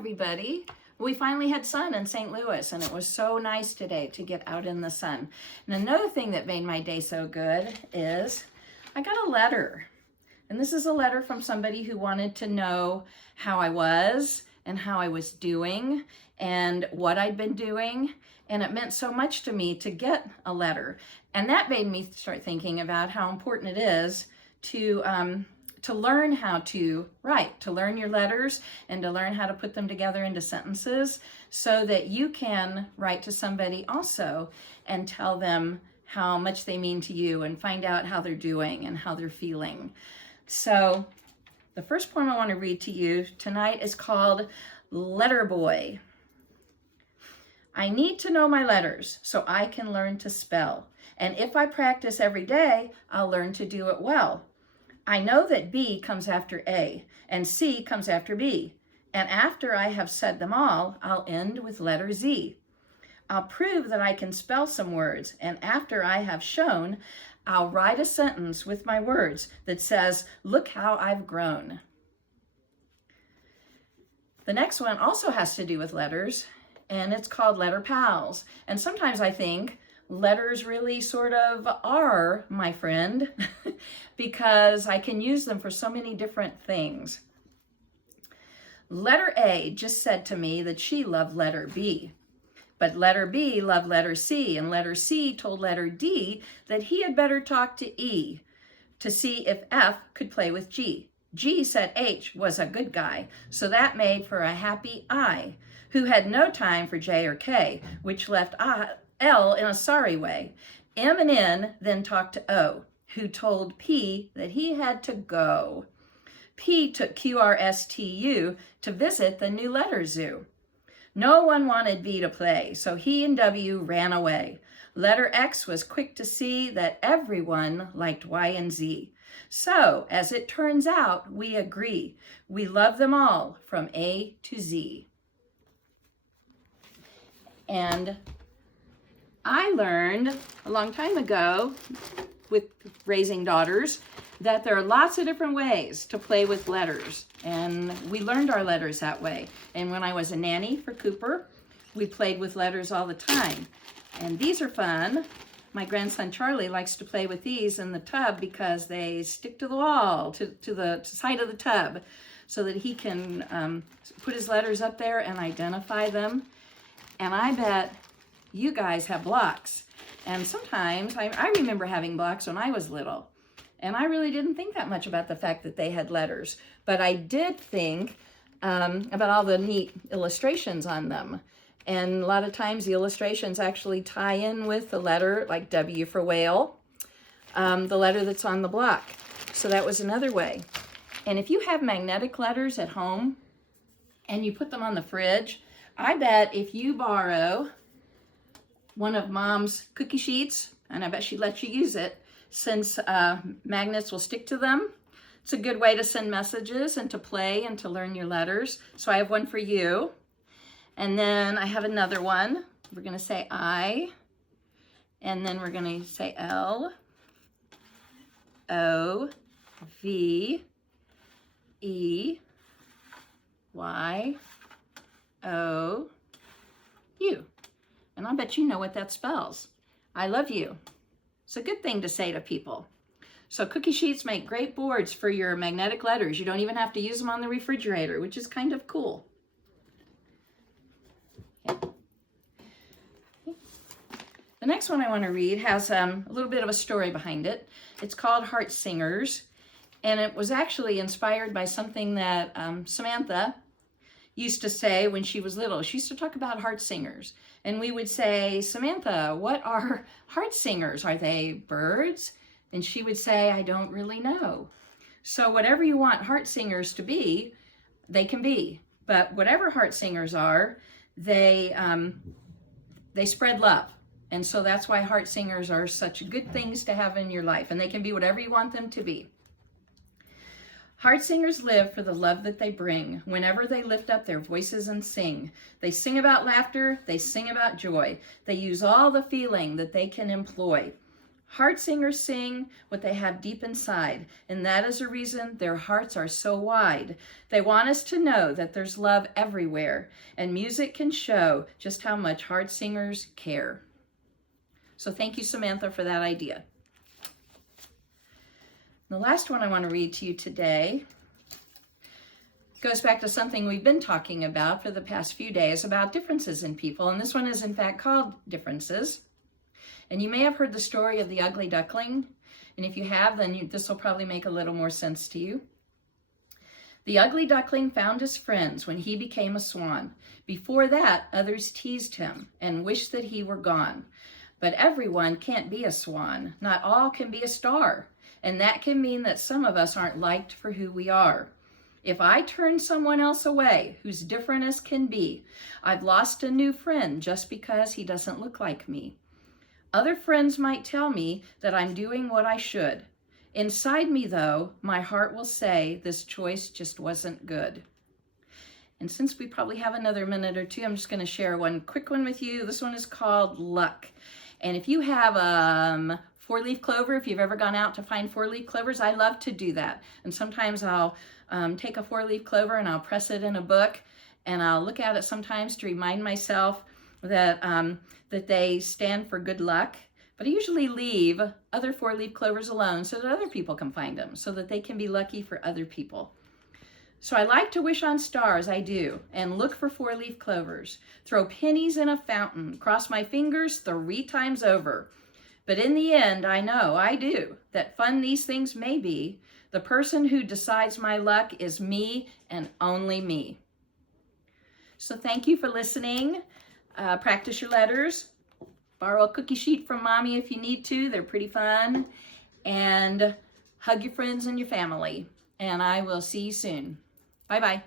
everybody. We finally had sun in St. Louis, and it was so nice today to get out in the sun. And another thing that made my day so good is I got a letter. And this is a letter from somebody who wanted to know how I was and how I was doing and what I'd been doing. And it meant so much to me to get a letter. And that made me start thinking about how important it is to learn how to write, to learn your letters and to learn how to put them together into sentences so that you can write to somebody also and tell them how much they mean to you and find out how they're doing and how they're feeling. So the first poem I want to read to you tonight is called Letter Boy. I need to know my letters so I can learn to spell. And if I practice every day, I'll learn to do it well. I know that B comes after A and C comes after B. And after I have said them all, I'll end with letter Z. I'll prove that I can spell some words. And after I have shown, I'll write a sentence with my words that says, look how I've grown. The next one also has to do with letters, and it's called Letter Pals. And sometimes I think letters really sort of are my friend because I can use them for so many different things. Letter A just said to me that she loved letter B, but letter B loved letter C, and letter C told letter D that he had better talk to E to see if F could play with G. G said H was a good guy, so that made for a happy I, who had no time for J or K, which left L in a sorry way. M and N then talked to O, who told P that he had to go. P took QRSTU to visit the new letter zoo. No one wanted V to play, so he and W ran away. Letter X was quick to see that everyone liked Y and Z. So, as it turns out, we agree. We love them all from A to Z. And I learned a long time ago with raising daughters that there are lots of different ways to play with letters. And we learned our letters that way. And when I was a nanny for Cooper, we played with letters all the time. And these are fun. My grandson Charlie likes to play with these in the tub because they stick to the wall, to the side of the tub, so that he can put his letters up there and identify them. And I bet you guys have blocks. And sometimes, I remember having blocks when I was little. And I really didn't think that much about the fact that they had letters. But I did think about all the neat illustrations on them. And a lot of times the illustrations actually tie in with the letter, like W for whale, the letter that's on the block. So that was another way. And if you have magnetic letters at home and you put them on the fridge, I bet if you borrow one of Mom's cookie sheets, and I bet she lets you use it, since magnets will stick to them, it's a good way to send messages and to play and to learn your letters. So I have one for you. And then I have another one. We're going to say I, and then we're going to say L, O, V, E, Y, O, U. And I bet you know what that spells. I love you. It's a good thing to say to people. So cookie sheets make great boards for your magnetic letters. You don't even have to use them on the refrigerator, which is kind of cool. The next one I want to read has a little bit of a story behind it. It's called Heart Singers, and it was actually inspired by something that Samantha used to say when she was little. She used to talk about heart singers, and we would say, Samantha, what are heart singers? Are they birds? And she would say, I don't really know. So whatever you want heart singers to be, they can be. But whatever heart singers are, they spread love. And so that's why heart singers are such good things to have in your life. And they can be whatever you want them to be. Heart singers live for the love that they bring whenever they lift up their voices and sing. They sing about laughter. They sing about joy. They use all the feeling that they can employ. Heart singers sing what they have deep inside, and that is the reason their hearts are so wide. They want us to know that there's love everywhere, and music can show just how much heart singers care. So thank you, Samantha, for that idea. The last one I want to read to you today goes back to something we've been talking about for the past few days about differences in people, and this one is in fact called Differences. And you may have heard the story of the ugly duckling, and if you have, then this will probably make a little more sense to you. The ugly duckling found his friends when he became a swan. Before that, others teased him and wished that he were gone. But everyone can't be a swan. Not all can be a star. And that can mean that some of us aren't liked for who we are. If I turn someone else away who's different as can be, I've lost a new friend just because he doesn't look like me. Other friends might tell me that I'm doing what I should. Inside me, though, my heart will say this choice just wasn't good. And since we probably have another minute or two, I'm just going to share one quick one with you. This one is called Luck. And if you have four-leaf clover, if you've ever gone out to find four-leaf clovers, I love to do that. And sometimes I'll take a four-leaf clover and I'll press it in a book, and I'll look at it sometimes to remind myself that that they stand for good luck. But I usually leave other four-leaf clovers alone so that other people can find them, so that they can be lucky for other people. So I like to wish on stars, I do, and look for four-leaf clovers. Throw pennies in a fountain, cross my fingers 3 times over. But in the end, I know, I do, that fun these things may be, the person who decides my luck is me and only me. So thank you for listening. Practice your letters. Borrow a cookie sheet from Mommy if you need to. They're pretty fun. And hug your friends and your family. And I will see you soon. Bye-bye.